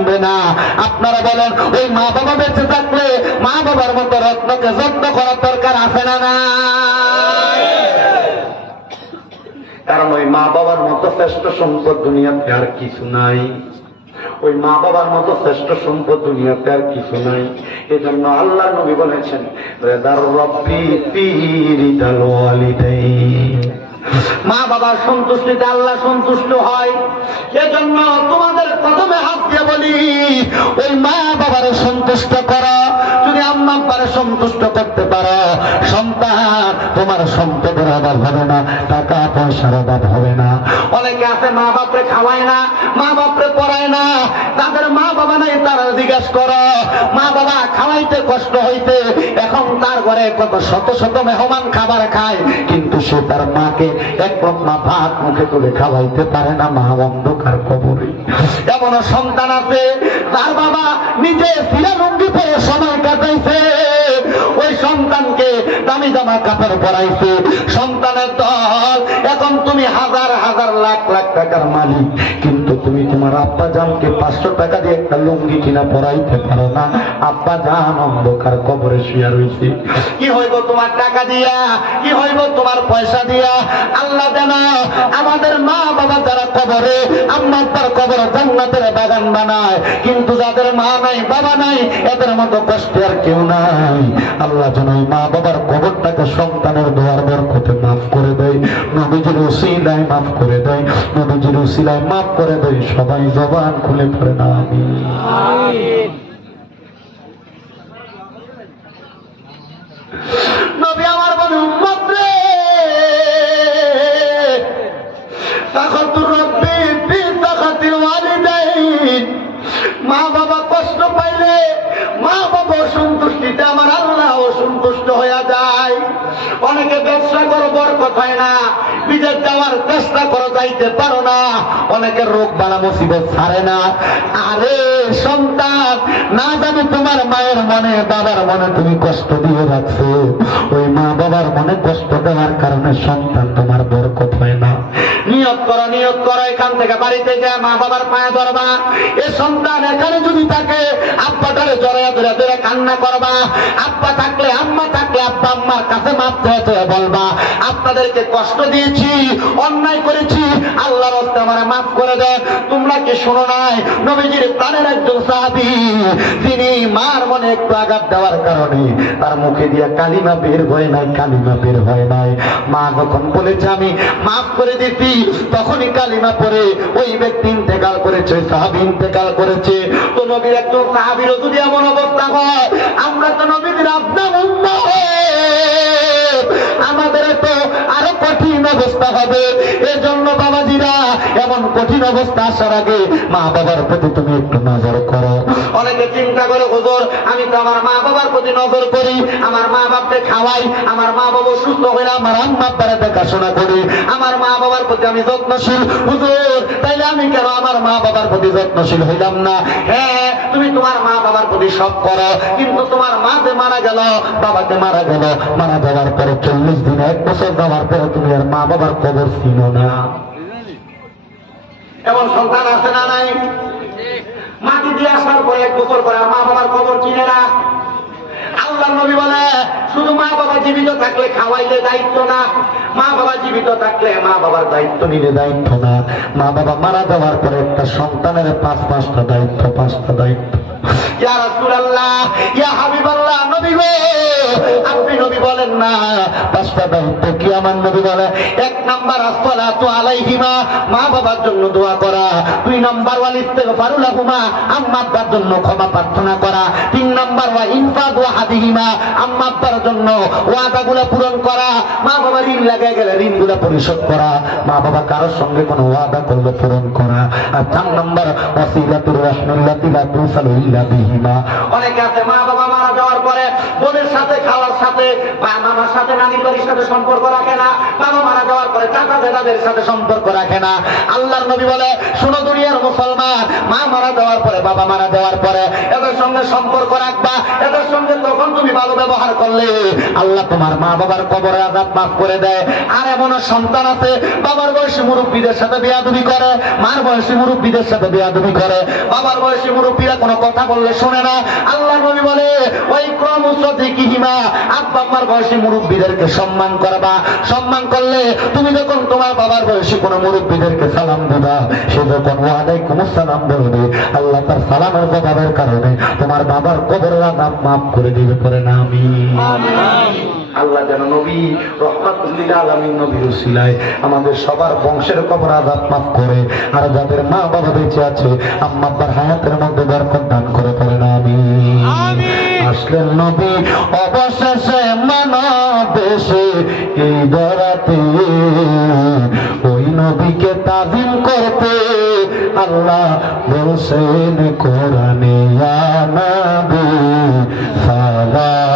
মানবে না। আপনারা বলেন, ওই মা বাবা বেঁচে থাকলে মা বাবার মতো রত্নকে যত্ন করার দরকার আছে না না কারণ ওই মা বাবার মতো শ্রেষ্ঠ সম্পদ দুনিয়াতে আর কিছু নাই। ওই মা বাবার মতো শ্রেষ্ঠ সম্পদ দুনিয়াতে আর কিছু নাই। এই জন্য আল্লাহ নবী বলেছেন মা বাবার সন্তুষ্টিতে আল্লাহ সন্তুষ্ট হয়। এজন্য তোমাদের প্রথমে হাত দিয়ে পয়সার অভাব হবে না। অনেকে আছে মা বাপরে খাওয়ায় না, মা বাপরে পড়ায় না। তাদের মা বাবা নাই, তারা জিজ্ঞাস করো, মা বাবা খাওয়াইতে কষ্ট হইতে, এখন তার ঘরে কত শত শত মেহমান খাবার খায়, কিন্তু সে তার মাকে এক মা ভাত মুখে তুলে খাওয়াইতে পারে না, মা অন্ধকার কবরে। এমন সন্তান আছে, তার বাবা নিজে পরে সময় সন্তানকে দামি জামা কাপড় পরাইছে। সন্তানের দল, এখন তুমি হাজার হাজার লাখ লাখ টাকার মালিক। কিন্তু তোমার আব্বা জানকে পাঁচশো টাকা দিয়ে একটা লুঙ্গি কিনা পরাইতে পারো না। আব্বা জান অন্ধকার কবরে শুয়ে রয়েছে কি হইব তোমার টাকা দিয়া? কি হইব তোমার পয়সা দিয়া? আল্লাহ জানা, আমাদের মা বাবা যারা কবরে, আম্মা তার কবর জান্নাতের বাগান বানায়। কিন্তু যাদের মা নাই, বাবা নাই, এদের মতো কষ্ট আর কেউ নাই। আল্লাহ যেন মা বাবার কবরটাকে মাফ করে দেয়। নবীজির উসিলায় মাফ করে দেয়। নবীজির উসিলায় মাফ করে দেয়। সবাই জবান খুলে পড়ে না আমি মা বাবা বরকত হয় না। বিদেশ যাওয়ার চেষ্টা করো যাইতে পারো না। অনেকের রোগ বালা মুসিবত ছাড়ে না। আরে সন্তান, না জানি তোমার মায়ের মনে, বাবার মনে তুমি কষ্ট দিয়ে রাখছো ওই মা বাবার মনে কষ্ট দেওয়ার কারণে সন্তান তোমার বরকত হয় না। নিয়ত করো নিয়ত করো, এখান থেকে বাড়িতে যা, মা বাবার পায়ে ধরবা। এ সন্তান এখানে যদি থাকে, আব্বা আব্বাটারে জড়াইয়া ধরে ধরে কান্না করবা। আব্বা থাকলে আম্মা থাকলে আব্বা আম্মার কাছে মাপ বলবা, আপনাদেরকে কষ্ট দিয়েছি, অন্যায় করেছি, আল্লাহর হস্তে আমার মাফ করে দেয় তোমরা কি শোনো নাই? নবীজির প্রাণের একজন সাহাবি, তিনি মার মনে একটু আঘাত দেওয়ার কারণে তার মুখে দিয়ে কালিমা বের হয় নাই, কালিমা বের হয় নাই। মা যখন বলেছে, আমি মাফ করে দিতি তখনই কালিমা পরে ওই ব্যক্তি ইন্তেকাল করেছে, সাহাবি ইন্তেকাল করেছে। তো নবীর একজন সাহাবিরও যদি এমন অবস্থা হয়, আমরা তো নবীর আপনার আমাদের অবস্থা হবে। এজন্য বাবাজিরা, এমন কঠিন অবস্থা আসার আগে মা বাবার প্রতি তুমি একটু নজর করো। অনেকে চিন্তা করে, হুজুর, আমি তো আমার মা বাবার প্রতি নজর করি, আমার মা বাপকে খাওয়াই, আমার মা বাবা সুস্থ হয়ে আমার আম্মা আব্বারা দেখাশোনা করি, আমার মা বাবার প্রতি আমি যত্নশীল। হুজুর, তাইলে আমি কেন আমার মা বাবার প্রতি যত্নশীল হইলাম না? হ্যাঁ তুমি তোমার মা বাবার প্রতি সব করো, কিন্তু তোমার মা যে মারা গেল বাবাকে মারা গেল, মারা যাওয়ার পরে চল্লিশ দিন, এক বছর যাওয়ার পরে তুমি আর মা বাবার খবর চিনো না। এমন সন্তান আছে না নাই? মাটি দিয়ে আসার পরে এক বছর পরে মা বাবার খবর চিনে না। আল্লাহ নবী বলে, শুধু মা জীবিত থাকলে খাওয়াইলে দায়িত্ব না। মা বাবা জীবিত থাকলে মা বাবার দায়িত্ব নিলে দায়িত্ব না। মা বাবা মারা যাওয়ার পরে একটা সন্তানের পাঁচ পাঁচটা দায়িত্ব পাঁচটা দায়িত্ব। জন্য ক্ষমা প্রার্থনা করা। তিন হাদিহিমা পূরণ করা। মা বাবা ঋণ লাগে গেলে পরিশোধ করা। মা বাবা কারোর সঙ্গে কোনো ওয়াদা করলে পূরণ করা। আর চার নাম্বার, ওয়াসিলাতুর রাহমাল্লাতি লা তুসালু বিহিমা অনেকে আছে মা বাবা মারা যাওয়ার পরে বোনের সাথে খাওয়ার সাথে, বা মামার সাথে নানি বাড়ির সাথে সম্পর্ক রাখে না, বাবা মারা যাওয়ার পরে চাচা জেদাদের সাথে সম্পর্ক রাখে না। আল্লাহর নবী বলে, শুনো দুনিয়ার মুসলমান, মা মারা যাওয়ার পরে, বাবা মারা যাওয়ার পরে এদের সঙ্গে সম্পর্ক রাখবা, এদের সঙ্গে তখন তুমি ভালো ব্যবহার করলে। আল্লাহ তোমার মা বাবার কবরে আজাব মাফ করে দেয়। আর এমন সন্তান আছে, বাবার বয়সী মুরব্বীদের সাথে বেয়াদবি করে, মার বয়সী মুরব্বীদের সাথে বেয়াদবি করে। বাবার বয়সী মুরব্বীরা কোনো কথা বললে শোনে না। আল্লাহ নবী বলে ওই ক্রম কিহিমা আব্বা আম্মার বয়সী মুরব্বীদেরকে সম্মান করবা। সম্মান করলে তুমি যখন তোমার বাবার বয়সী কোনো মুরব্বীদেরকে সালাম দিবা, সে যখন ওয়ালাইকুম আসসালাম বলবে, আল্লাহ তার সালামের জবাবের কারণে তোমার বাবার কবরের আজাব মাফ করে দিবে পরে না আমি আল্লাহ যেন নবী রহমাতুল্লিল আলমী নবীর উসিলায় আমাদের সবার বংশের কবর আজাব মাফ করে, আর যাদের মা বাবা বেঁচে আছে, আম্মা আব্বার হায়াতের মধ্যে বরকত দান করে পরে না আমি আসলেন নবী, অবশেষে মানব দেশে এই দরাতে ওই নবীকে তাজিম করতে আল্লাহ বলছেন, কোরআনে আনাবে নবী সালাম